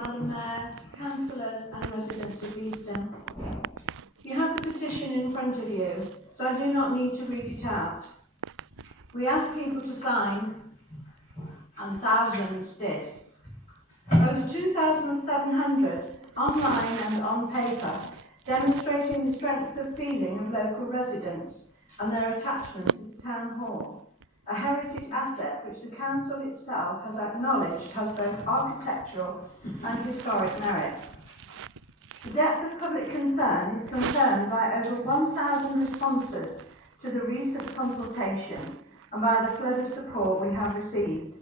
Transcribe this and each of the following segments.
Madam Mayor, Councillors and residents of Beeston. You have the petition in front of you, so I do not need to read it out. We asked people to sign, and thousands did. Over 2,700 online and on paper, demonstrating the strength of feeling of local residents and their attachment to the Town Hall, a heritage asset which the Council itself has acknowledged has both architectural and historic merit. The depth of public concern is confirmed by over 1,000 responses to the recent consultation and by the flood of support we have received.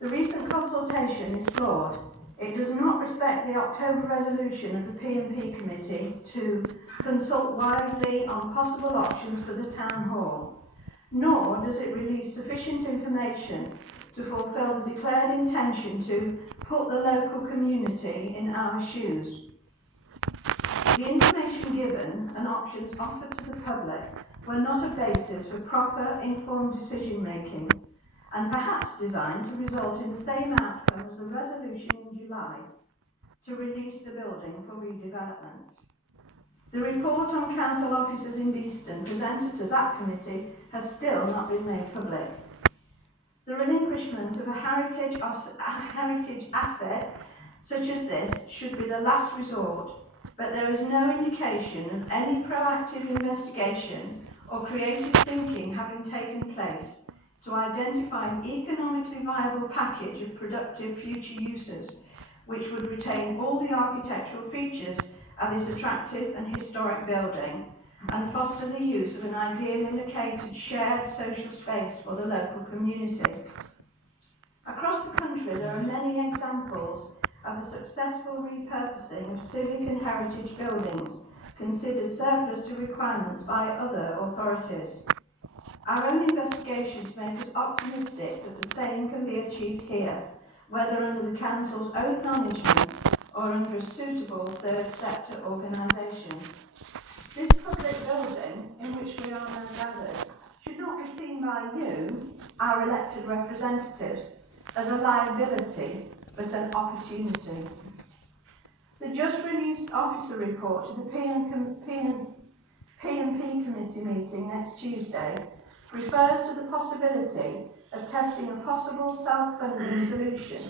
The recent consultation is flawed. It does not respect the October resolution of the P&P Committee to consult widely on possible options for the Town Hall, nor does it release sufficient information to fulfil the declared intention to put the local community in our shoes. The information given and options offered to the public were not a basis for proper, informed decision-making, and perhaps designed to result in the same outcome as the resolution in July to release the building for redevelopment. The report on council officers in Beeston presented to that committee has still not been made public. The relinquishment of a heritage asset such as this should be the last resort, but there is no indication of any proactive investigation or creative thinking having taken place to identify an economically viable package of productive future uses which would retain all the architectural features of this attractive and historic building and foster the use of an ideally located shared social space for the local community. Across the country there are many examples of the successful repurposing of civic and heritage buildings considered surplus to requirements by other authorities. Our own investigations make us optimistic that the same can be achieved here, whether under the Council's own management or under a suitable third sector organisation. This public building, in which we are now gathered, should not be seen by you, our elected representatives, as a liability, but an opportunity. The just released officer report to the P&P Committee meeting next Tuesday refers to the possibility of testing a possible self-funding solution,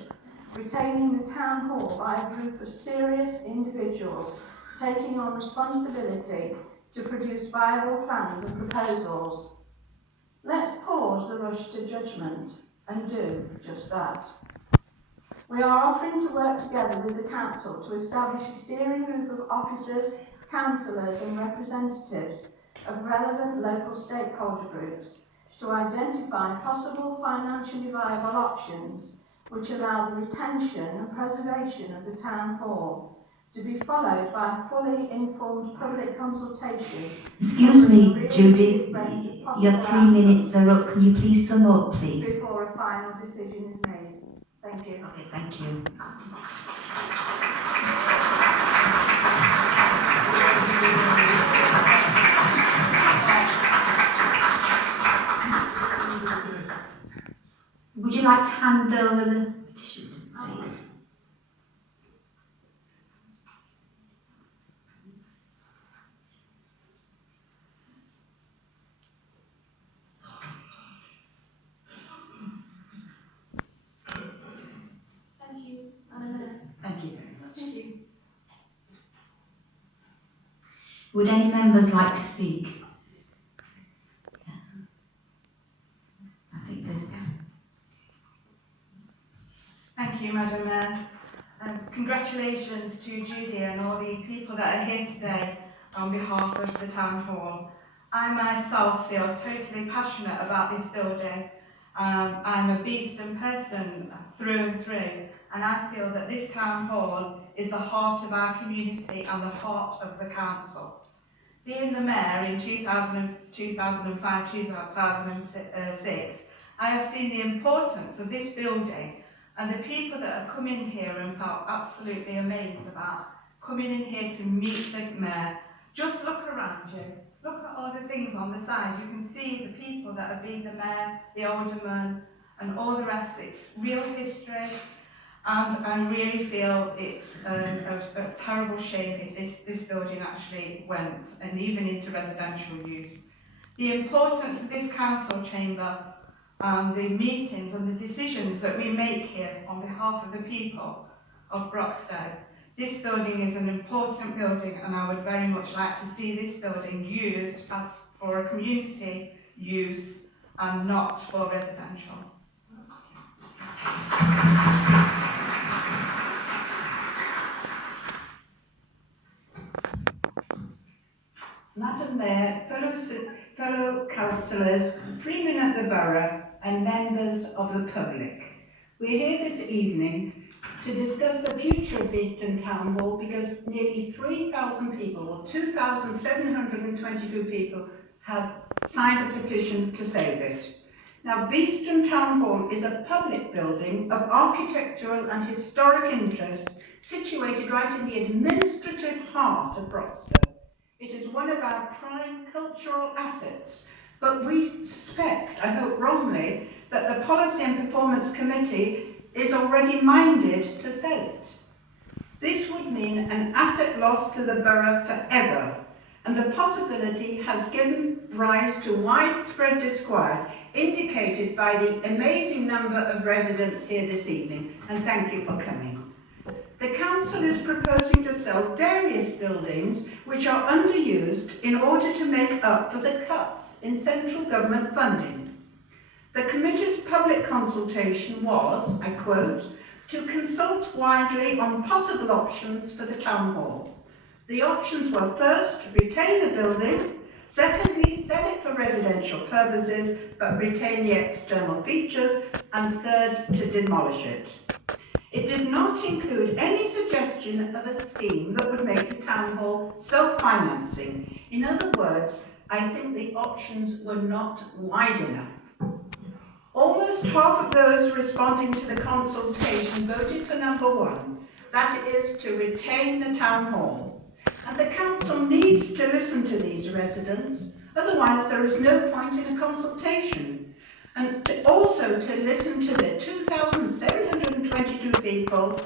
retaining the Town Hall by a group of serious individuals taking on responsibility to produce viable plans and proposals. Let's pause the rush to judgment and do just that. We are offering to work together with the Council to establish a steering group of officers, councillors and representatives of relevant local stakeholder groups to identify possible financially viable options which allow the retention and preservation of the Town Hall, to be followed by a fully informed public consultation. Excuse me, Judy, your 3 minutes are up. Can you please sum up, please? Before a final decision is made. Thank you. Okay, thank you. Would you like to hand over the petition, please? Thank you, Madam Mayor. Thank you very much. Thank you. Would any members like to speak? I think there's... Thank you, Madam Mayor. Congratulations to Judy and all the people that are here today on behalf of the Town Hall. I myself feel totally passionate about this building. I'm a Beeston person through and through, and I feel that this Town Hall is the heart of our community and the heart of the Council. Being the Mayor in 2005, 2006, I have seen the importance of this building and the people that have come in here and felt absolutely amazed about coming in here to meet the Mayor. Just look around you. Look at all the things on the side. You can see the people that have been the Mayor, the Alderman, and all the rest. It's real history. And I really feel it's a terrible shame if this building actually went and even into residential use. The importance of this council chamber and the meetings and the decisions that we make here on behalf of the people of Broxtowe. This building is an important building, and I would very much like to see this building used as for a community use and not for residential. Madam Mayor, fellow councillors, freemen of the borough and members of the public. We're here this evening to discuss the future of Beeston Town Hall because nearly 3,000 people, or 2,722 people, have signed a petition to save it. Now, Beeston Town Hall is a public building of architectural and historic interest situated right in the administrative heart of Broxtowe. It is one of our prime cultural assets, but we suspect, I hope wrongly, that the Policy and Performance Committee is already minded to sell it. This would mean an asset loss to the borough forever, and the possibility has given rise to widespread disquiet, indicated by the amazing number of residents here this evening, and thank you for coming. The council is proposing to sell various buildings which are underused in order to make up for the cuts in central government funding. The committee's public consultation was, I quote, to consult widely on possible options for the town hall. The options were first, retain the building, secondly, sell it for residential purposes but retain the external features, and third, to demolish it. It did not include any suggestion of a scheme that would make the town hall self-financing. In other words, I think the options were not wide enough. Almost half of those responding to the consultation voted for number one, that is to retain the town hall. And the council needs to listen to these residents, otherwise there is no point in a consultation. And also to listen to the 2,722 people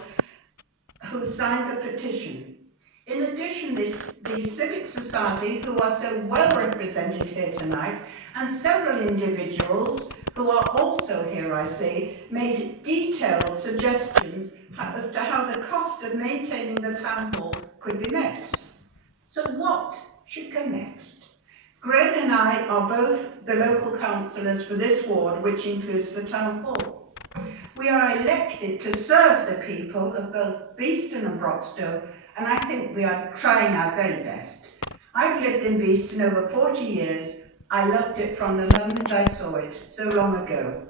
who signed the petition. In addition, the civic society, who are so well represented here tonight, and several individuals who are also here, I see, made detailed suggestions as to how the cost of maintaining the town hall could be met. So what should come next? Greg and I are both the local councillors for this ward, which includes the town hall. We are elected to serve the people of both Beeston and Broxtowe, and I think we are trying our very best. I've lived in Beeston over 40 years. I loved it from the moment I saw it so long ago.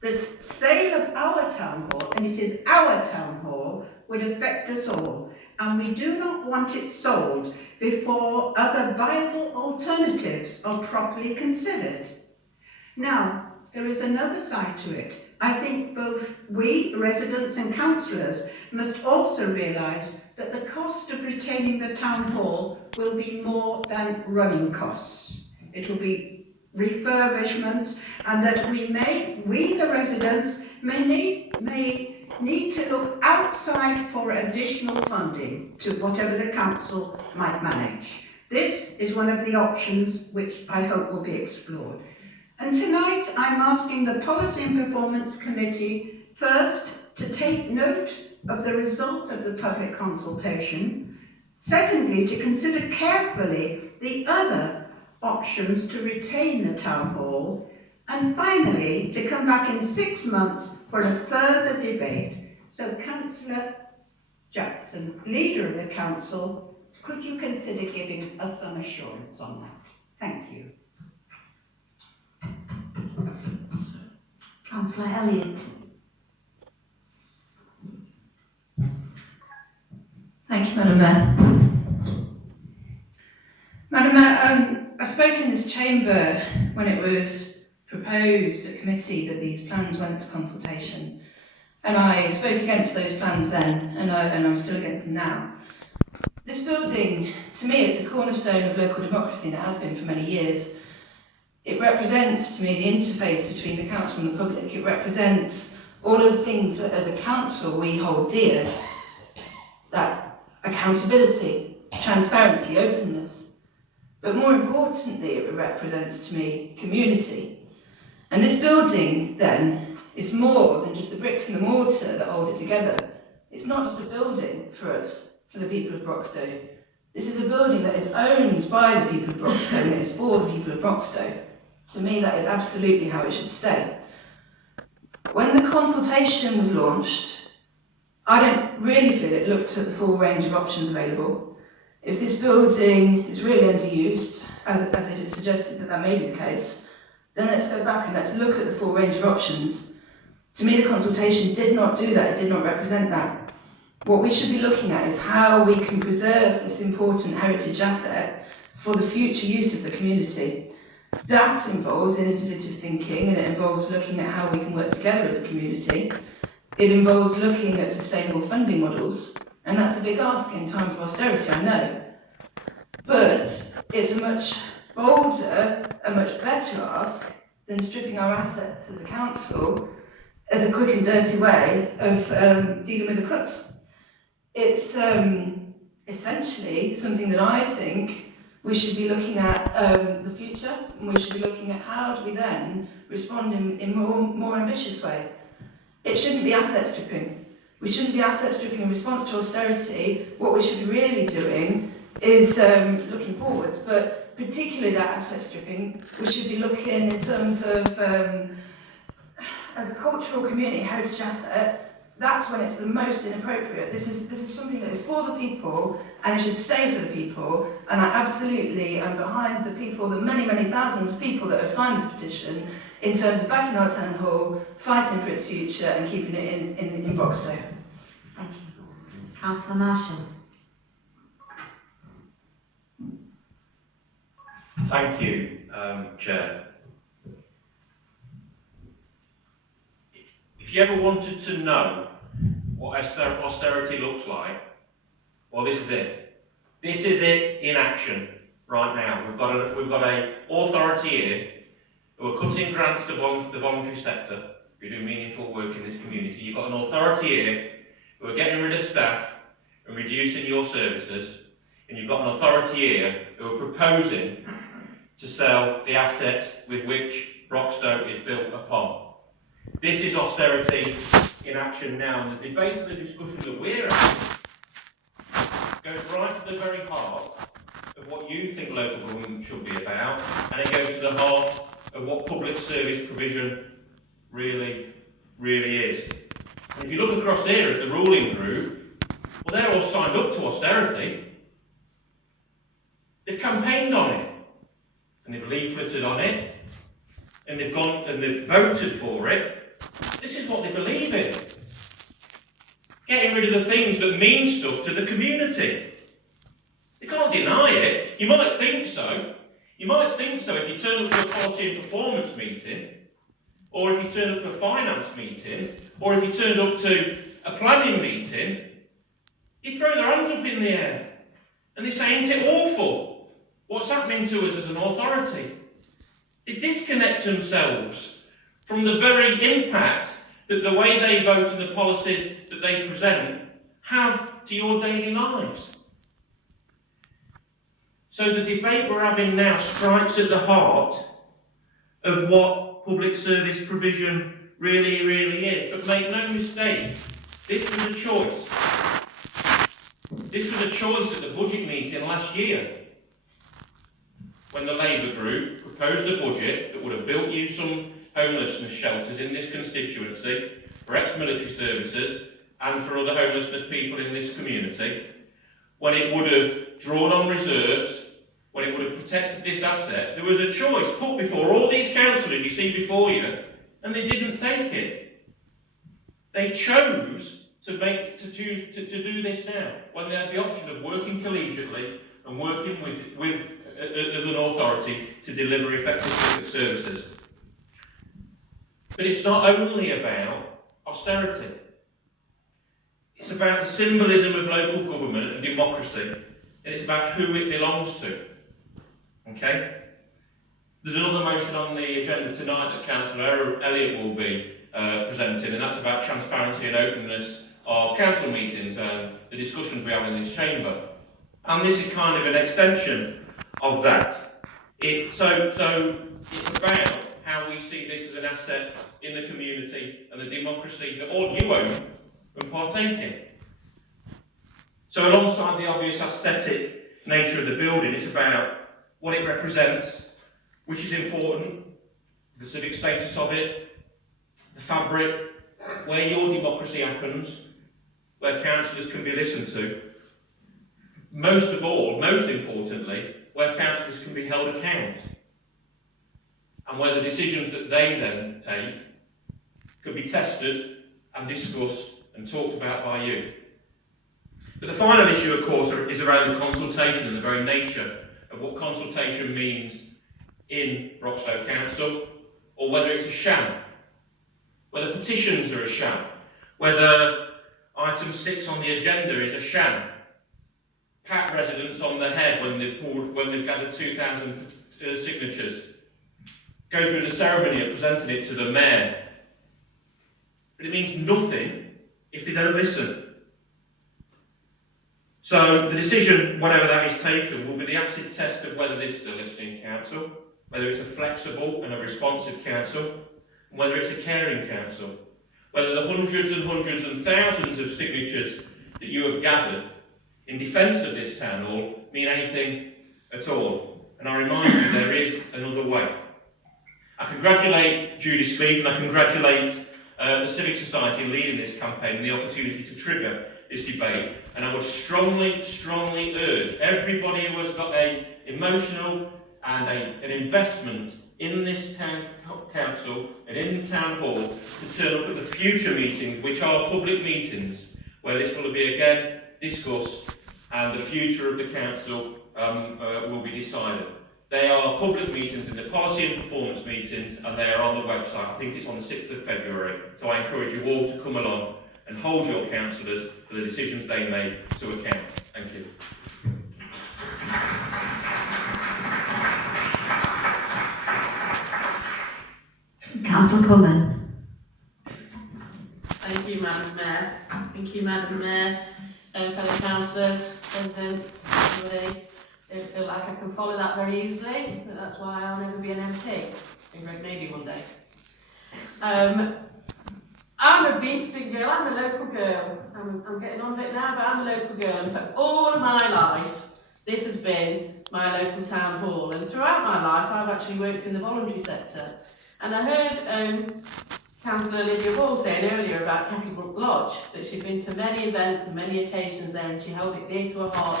The sale of our town hall, and it is our town hall, would affect us all, and we do not want it sold before other viable alternatives are properly considered. Now, there is another side to it. I think both we, residents and councillors, must also realise that the cost of retaining the town hall will be more than running costs. It will be refurbishment, and that we the residents, may need to look outside for additional funding to whatever the council might manage. This is one of the options which I hope will be explored. And tonight I'm asking the Policy and Performance Committee first to take note of the result of the public consultation, secondly to consider carefully the other options to retain the town hall, and finally to come back in 6 months for a further debate. So Councillor Jackson, leader of the council, could you consider giving us some assurance on that? Thank you. Councillor Elliott. Thank you, Madam Mayor. Madam Mayor, I spoke in this chamber when it was proposed at committee that these plans went to consultation, and I spoke against those plans then, and I'm still against them now. This building, to me, it's a cornerstone of local democracy, and it has been for many years. It represents, to me, the interface between the council and the public. It represents all of the things that as a council we hold dear, that accountability, transparency, openness. But more importantly, it represents to me community. And this building then is more than just the bricks and the mortar that hold it together. It's not just a building for us, for the people of Broxtowe. This is a building that is owned by the people of Broxtowe and it is for the people of Broxtowe. To me, that is absolutely how it should stay. When the consultation was launched, I don't really feel it looked at the full range of options available. If this building is really underused, as it is suggested that may be the case, then let's go back and let's look at the full range of options. To me, the consultation did not do that, it did not represent that. What we should be looking at is how we can preserve this important heritage asset for the future use of the community. That involves innovative thinking and it involves looking at how we can work together as a community. It involves looking at sustainable funding models, and that's a big ask in times of austerity, I know. But it's a much bolder, a much better ask than stripping our assets as a council as a quick and dirty way of dealing with the cuts. It's essentially something that I think we should be looking at the future, and we should be looking at how do we then respond in a more ambitious way. It shouldn't be asset stripping. We shouldn't be asset stripping in response to austerity. What we should be really doing is looking forwards, but particularly that asset stripping, we should be looking in terms of, as a cultural community heritage asset, that's when it's the most inappropriate. This is something that is for the people and it should stay for the people, and I absolutely am behind the people, the many, many thousands of people that have signed this petition in terms of backing our town hall, fighting for its future and keeping it in Broxtowe. Thank you. Councillor Marshall. Thank you, Chair. If you ever wanted to know what austerity looks like, well, this is it. This is it in action right now. We've got a authority here who are cutting grants to the voluntary sector who do meaningful work in this community. You've got an authority here who are getting rid of staff and reducing your services, and you've got an authority here who are proposing to sell the assets with which Broxtowe is built upon. This is austerity in action now, and the debate and the discussion that we're having goes right to the very heart of what you think local government should be about, and it goes to the heart of what public service provision really is. And if you look across here at the ruling group, well, they're all signed up to austerity. They've campaigned on it, and they've leafleted on it, and they've gone and they've voted for it. This is what they believe in. Getting rid of the things that mean stuff to the community. You can't deny it. You might think so. You might think so if you turn up to a policy and performance meeting, or if you turn up to a finance meeting, or if you turned up to a planning meeting. You throw their hands up in the air and they say, "Ain't it awful what's happening to us as an authority?" They disconnect themselves from the very impact that the way they vote and the policies that they present have to your daily lives. So the debate we're having now strikes at the heart of what public service provision really is. But make no mistake, this was a choice. This was a choice at the budget meeting last year, when the Labour group proposed a budget that would have built you some homelessness shelters in this constituency for ex-military services and for other homelessness people in this community, when it would have drawn on reserves, when it would have protected this asset. There was a choice put before all these councillors you see before you, and they didn't take it. They chose to do this now, when they had the option of working collegiately and working with as an authority to deliver effective public services. But it's not only about austerity. It's about the symbolism of local government and democracy, and it's about who it belongs to. Okay? There's another motion on the agenda tonight that Councillor Elliott will be presenting, and that's about transparency and openness of council meetings and the discussions we have in this chamber. And this is kind of an extension of that. So it's about how we see this as an asset in the community and the democracy that all you own and partake in. So alongside the obvious aesthetic nature of the building, it's about what it represents, which is important, the civic status of it, the fabric, where your democracy happens, where councillors can be listened to. Most of all, most importantly, where councillors can be held account, and where the decisions that they then take could be tested and discussed and talked about by you. But the final issue, of course, is around the consultation and the very nature of what consultation means in Broxtowe Council, or whether it's a sham, whether petitions are a sham, whether item 6 on the agenda is a sham, pat residents on the head when they've gathered 2,000 signatures, go through the ceremony of presenting it to the mayor. But it means nothing if they don't listen. So the decision, whenever that is taken, will be the acid test of whether this is a listening council, whether it's a flexible and a responsive council, and whether it's a caring council, whether the hundreds and hundreds and thousands of signatures that you have gathered in defence of this town hall mean anything at all. And I remind you, there is another way. I congratulate Judy Sleath and I congratulate the Civic Society in leading this campaign and the opportunity to trigger this debate. And I would strongly, strongly urge everybody who has got an emotional and an investment in this town council and in the town hall to turn up at the future meetings, which are public meetings, where this will be again discussed and the future of the council will be decided. They are public meetings in the policy and performance meetings, and they are on the website. I think it's on the 6th of February. So I encourage you all to come along and hold your councillors for the decisions they make to account. Thank you. Councillor Cullen. Thank you, Madam Mayor. Thank you, Madam Mayor, fellow councillors, residents, everybody. I don't feel like I can follow that very easily, but that's why I'll never be an MP. Maybe one day. I'm a Beeston girl, I'm a local girl. I'm getting on a bit now, but I'm a local girl. And for all of my life, this has been my local town hall. And throughout my life, I've actually worked in the voluntary sector. And I heard Councillor Lydia Hall saying earlier about Kettlebrook Lodge, that she'd been to many events and many occasions there, and she held it dear to her heart,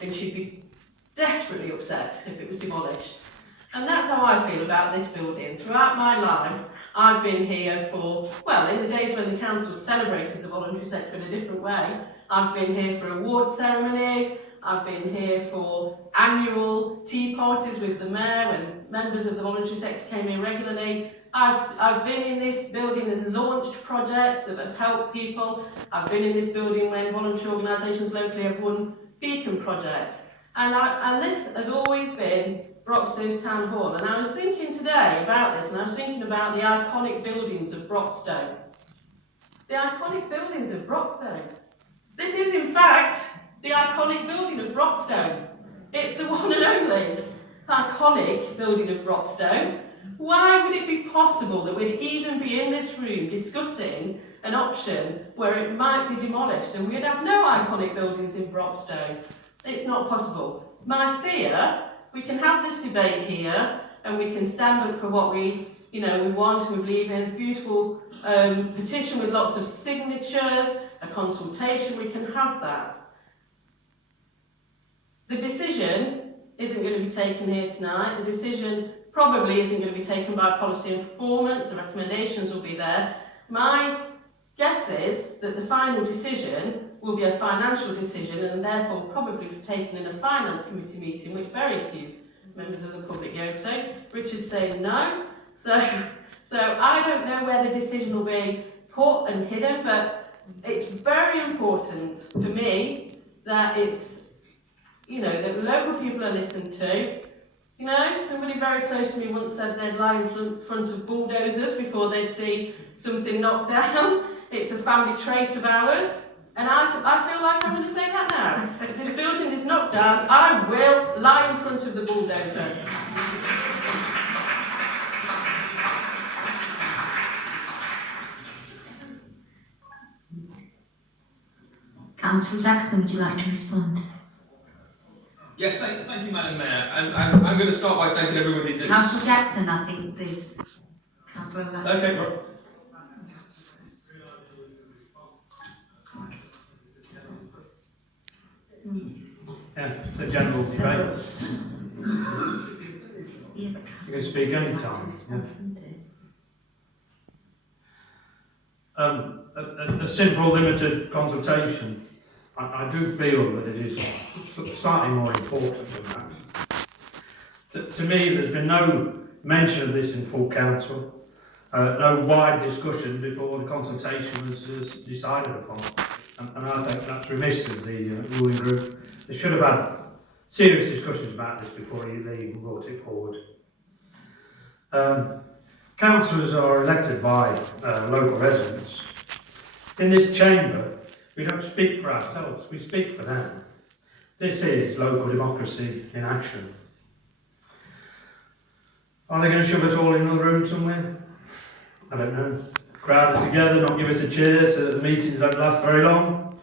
and she'd be desperately upset if it was demolished. And that's how I feel about this building. Throughout my life, I've been here for, well, in the days when the council celebrated the voluntary sector in a different way, I've been here for award ceremonies, I've been here for annual tea parties with the mayor when members of the voluntary sector came in regularly. I've been in this building and launched projects that have helped people. I've been in this building when voluntary organisations locally have won beacon projects. And this has always been Broxtowe's Town Hall. And I was thinking today about this, and I was thinking about the iconic buildings of Broxtowe. The iconic buildings of Broxtowe. This is, in fact, the iconic building of Broxtowe. It's the one and only iconic building of Broxtowe. Why would it be possible that we'd even be in this room discussing an option where it might be demolished and we'd have no iconic buildings in Broxtowe? It's not possible. My fear, we can have this debate here and we can stand up for what we want and we believe in, a beautiful petition with lots of signatures, a consultation, we can have that. The decision isn't going to be taken here tonight. The decision probably isn't going to be taken by policy and performance. The recommendations will be there. My guess is that the final decision will be a financial decision and therefore probably taken in a finance committee meeting, which very few members of the public go to. Richard's saying no. So I don't know where the decision will be put and hidden, but it's very important for me that it's, that local people are listened to, You know, somebody very close to me once said they'd lie in front of bulldozers before they'd see something knocked down. It's a family trait of ours. And I feel like I'm going to say that now. If this building is knocked down, I will lie in front of the bulldozer. Councillor Jackson, would you like to respond? Yes, thank you, Madam Mayor. And I'm going to start by thanking everybody that's... Councillor Jackson, I think there's Councillor... Okay, right. Yeah, it's a general debate. You can speak any time. Yeah. A simple, limited consultation. I do feel that it is slightly more important than that. To me, there's been no mention of this in full council, no wide discussion before the consultation was decided upon. And I think that's remiss of the ruling group. They should have had serious discussions about this before they even brought it forward. Councillors are elected by local residents. In this chamber, we don't speak for ourselves, we speak for them. This is local democracy in action. Are they going to shove us all in another room somewhere? I don't know. Crowd us together, not give us a chair so that the meetings don't last very long.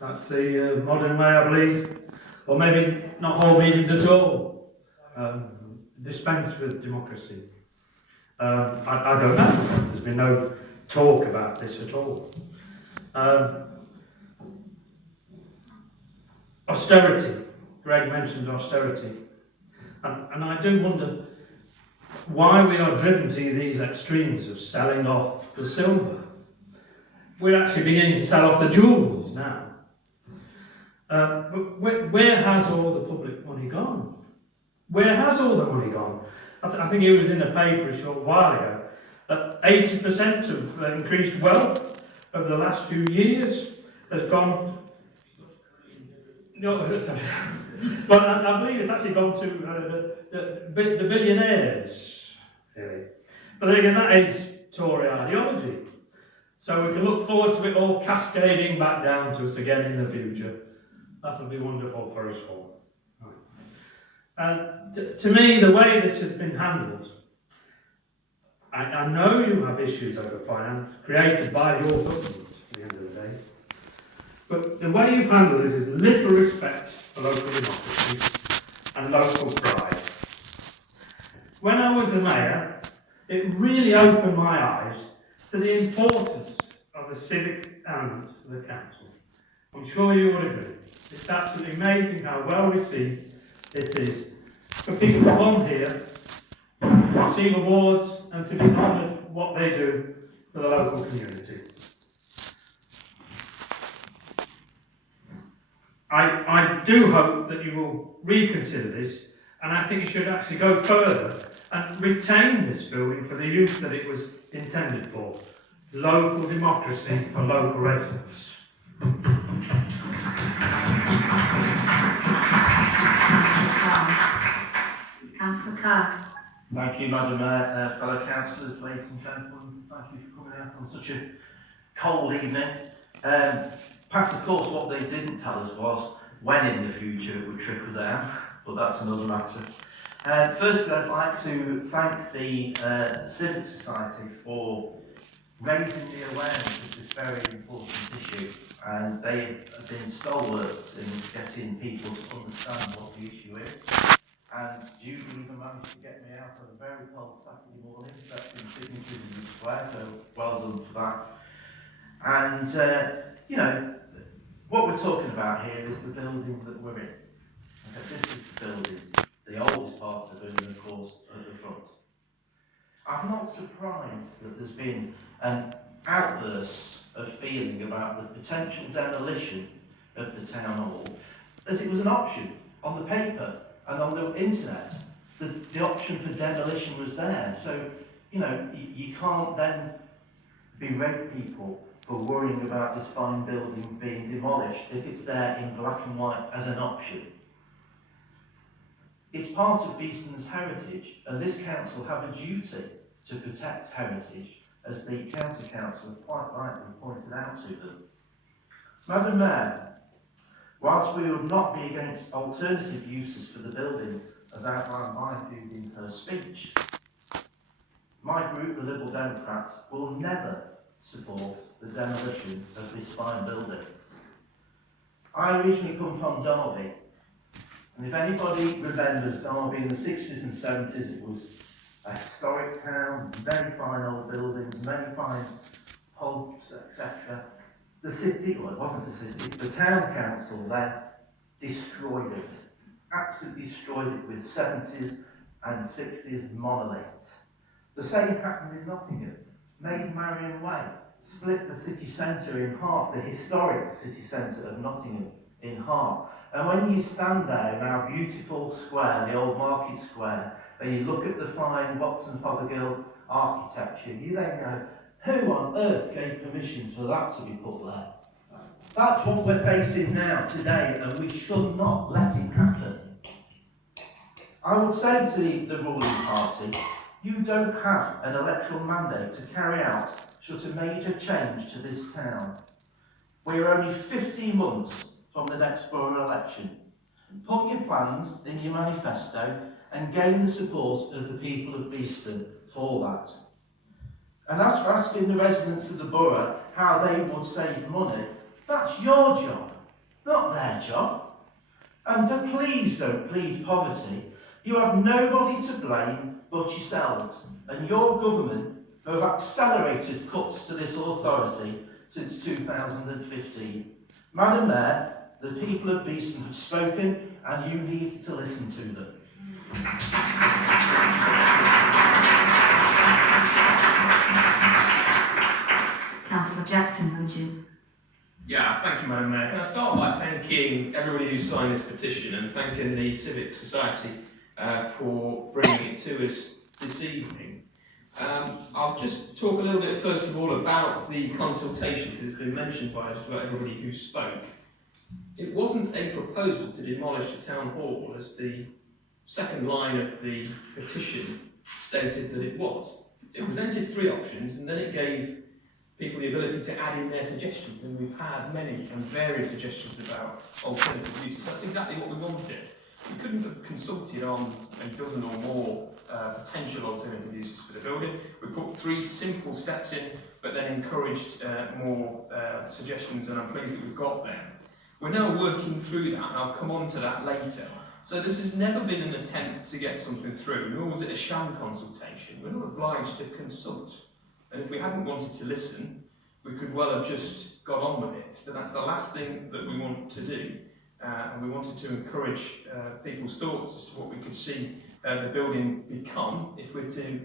That's the modern way, I believe. Or maybe not hold meetings at all. Dispense with democracy. I don't know. There's been no talk about this at all. Austerity. Greg mentioned austerity. And I do wonder why we are driven to these extremes of selling off the silver. We're actually beginning to sell off the jewels now. But where has all the public money gone? Where has all the money gone? I think it was in the paper a short while ago that 80% of increased wealth over the last few years has gone. No, sorry. But I believe it's actually gone to the billionaires. Really. But then again, that is Tory ideology. So we can look forward to it all cascading back down to us again in the future. That would be wonderful for us all. Right. To me, the way this has been handled, I know you have issues over finance created by your government at the end of the day, but the way you've handled it is little respect for local democracy and local pride. When I was the mayor, it really opened my eyes to the importance of the civic and the council. I'm sure you would agree. It's absolutely amazing how well received it is for people to come here, receive awards, and to be honoured for what they do for the local community. I do hope that you will reconsider this, and I think you should actually go further and retain this building for the use that it was intended for. Local democracy for local residents. Councillor Carr. Thank you, Madam Mayor, fellow councillors, ladies and gentlemen. Thank you for coming out on such a cold evening. Perhaps, of course, what they didn't tell us was when in the future it would trickle down, but that's another matter. Firstly, I'd like to thank the Civic Society for raising the awareness of this very important issue, and they have been stalwarts in getting people to understand what the issue is. And Judy even managed to get me out on a very cold Saturday morning, collecting signatures in the square, so well done for that. And, you know, what we're talking about here is the building that we're in. Okay, this is the building, the oldest part of the building, of course, at the front. I'm not surprised that there's been an outburst of feeling about the potential demolition of the town hall, as it was an option on the paper and on the internet. The option for demolition was there. So, you know, you can't then berate people for worrying about this fine building being demolished if it's there in black and white as an option. It's part of Beeston's heritage, and this council have a duty to protect heritage, as the county council have quite rightly pointed out to them. Madam Mayor, whilst we would not be against alternative uses for the building, as outlined by Judy in her speech, my group, the Liberal Democrats, will never support the demolition of this fine building. I originally come from Derby, and if anybody remembers Derby in the 60s and 70s, it was a historic town, very fine old buildings, many fine pubs, etc. The city, well, it wasn't a city, the town council then destroyed it, absolutely destroyed it with 70s and 60s monoliths. The same happened in Nottingham, made Marion Way, split the city centre in half, the historic city centre of Nottingham in half. And when you stand there in our beautiful square, the old market square, and you look at the fine Box and Fothergill architecture, you then go, who on earth gave permission for that to be put there? That's what we're facing now, today, and we should not let it happen. I would say to the ruling party, you don't have an electoral mandate to carry out such a major change to this town. We are only 15 months from the next borough election. Put your plans in your manifesto and gain the support of the people of Beeston for that. And as for asking the residents of the borough how they would save money, that's your job, not their job. And please don't plead poverty. You have nobody to blame but yourselves and your government who have accelerated cuts to this authority since 2015. Madam Mayor, the people of Beeston have spoken and you need to listen to them. Councillor Jackson, would you? Yeah, thank you, Madam Mayor. Can I start by thanking everybody who signed this petition and thanking the Civic Society for bringing it to us this evening. I'll just talk a little bit first of all about the consultation, because it's been mentioned by just about everybody who spoke. It wasn't a proposal to demolish the town hall, as the second line of the petition stated that it was. It presented three options, and then it gave people the ability to add in their suggestions, and we've had many and various suggestions about alternative uses. That's exactly what we wanted. We couldn't have consulted on a dozen or more potential alternative uses for the building. We put three simple steps in, but then encouraged more suggestions, and I'm pleased that we've got them. We're now working through that, and I'll come on to that later. So this has never been an attempt to get something through, nor was it a sham consultation. We're not obliged to consult. And if we hadn't wanted to listen, we could well have just got on with it. So that's the last thing that we want to do. And we wanted to encourage people's thoughts as to what we could see the building become if we're to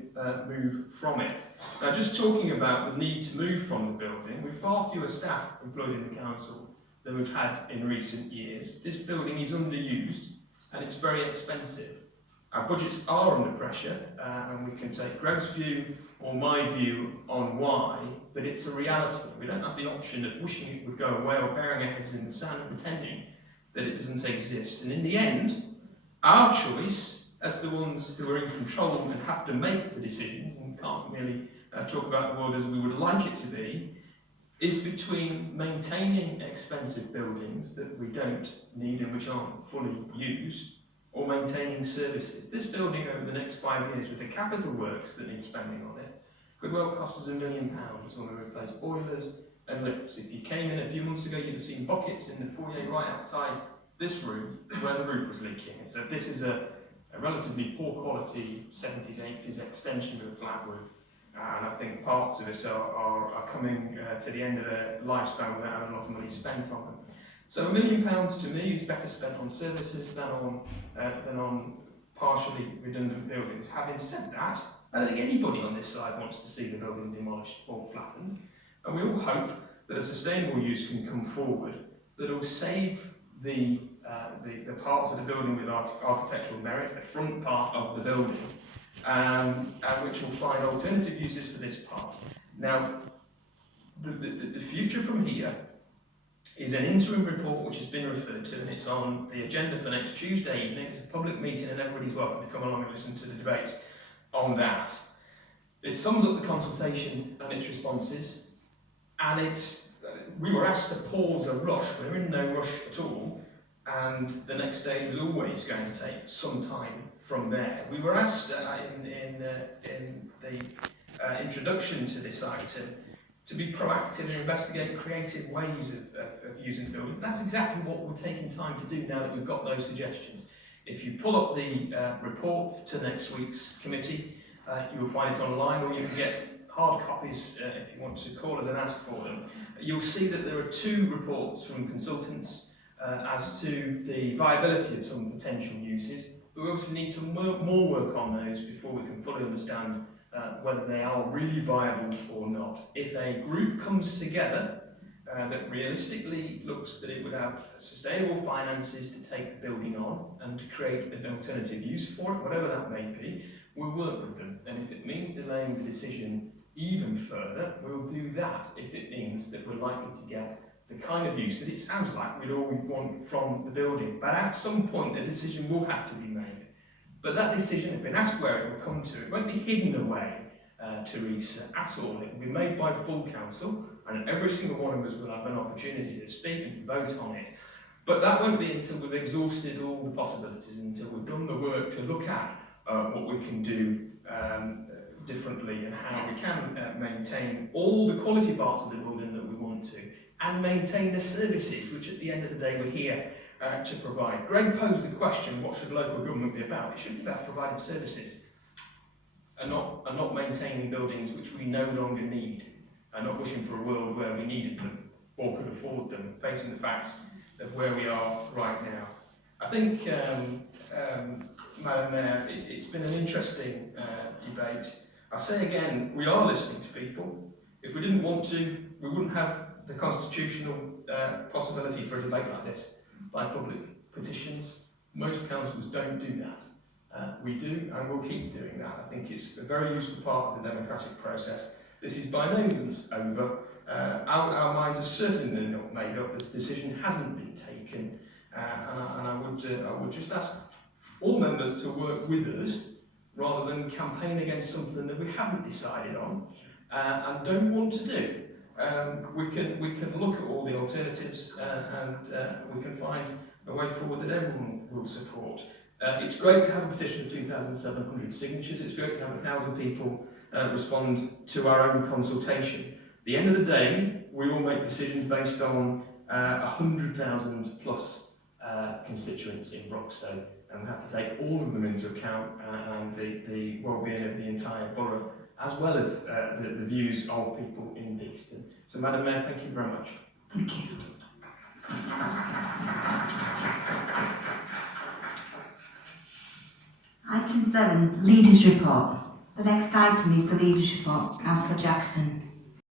move from it. Now, just talking about the need to move from the building, we've far fewer staff employed in the council than we've had in recent years. This building is underused and it's very expensive. Our budgets are under pressure, and we can take Greg's view or my view on why, but it's a reality. We don't have the option of wishing it would go away or burying our heads in the sand and pretending that it doesn't exist. And in the end, our choice, as the ones who are in control and have to make the decisions and can't merely talk about the world as we would like it to be, is between maintaining expensive buildings that we don't need and which aren't fully used, or maintaining services. This building over the next 5 years, with the capital works that need spending on it, could well cost us £1 million when we replace boilers and lifts. If you came in a few months ago, you'd have seen buckets in the foyer right outside this room where the roof was leaking. And so this is a relatively poor quality 70s, 80s extension of a flat roof. And I think parts of it are coming to the end of their lifespan without having a lot of money spent on them. So £1 million to me is better spent on services than on partially redundant buildings. Having said that, I don't think anybody on this side wants to see the building demolished or flattened. And we all hope that a sustainable use can come forward that will save the parts of the building with architectural merits, the front part of the building, and which will find alternative uses for this part. Now, the future from here is an interim report which has been referred to, and it's on the agenda for next Tuesday evening. It's a public meeting and everybody's welcome to come along and listen to the debate on that. It sums up the consultation and its responses, and we were asked to pause a rush. We're in no rush at all, and the next stage was always going to take some time from there. We were asked in the introduction to this item to be proactive and investigate creative ways of using the building. That's exactly what we're taking time to do now that we've got those suggestions. If you pull up the report to next week's committee, you will find it online, or you can get hard copies if you want to call us and ask for them. You'll see that there are 2 reports from consultants as to the viability of some potential uses, but we also need some more work on those before we can fully understand whether they are really viable or not. If a group comes together that realistically looks that it would have sustainable finances to take the building on and to create an alternative use for it, whatever that may be, we'll work with them. And if it means delaying the decision even further, we'll do that if it means that we're likely to get the kind of use that it sounds like we'd all want from the building. But at some point, a decision will have to be made. But that decision, if been asked where it will come to, it won't be hidden away, Teresa, at all. It will be made by full council, and every single one of us will have an opportunity to speak and vote on it. But that won't be until we've exhausted all the possibilities, until we've done the work to look at what we can do differently and how we can maintain all the quality parts of the building that we want to, and maintain the services, which at the end of the day we're here to provide. Greg posed the question, what should local government be about? It should be about providing services and not maintaining buildings which we no longer need, and not wishing for a world where we needed them or could afford them, facing the facts of where we are right now. I think, Madam Mayor, it's been an interesting debate. I say again, we are listening to people. If we didn't want to, we wouldn't have the constitutional possibility for a debate like this by public petitions. Most councils don't do that. We do, and we'll keep doing that. I think it's a very useful part of the democratic process. This is by no means over. Our minds are certainly not made up. This decision hasn't been taken, and I would just ask all members to work with us rather than campaign against something that we haven't decided on and don't want to do. We can look at all the alternatives and we can find a way forward that everyone will support. It's great to have a petition of 2,700 signatures. It's great to have 1,000 people respond to our own consultation. At the end of the day, we will make decisions based on 100,000 plus constituents in Broxtowe, and we have to take all of them into account and the well-being of the entire borough, as well as the views of people in Beeston. So, Madam Mayor, thank you very much. Thank you. Item 7, Leaders' Report. The next item is the Leaders' Report. Councillor Jackson.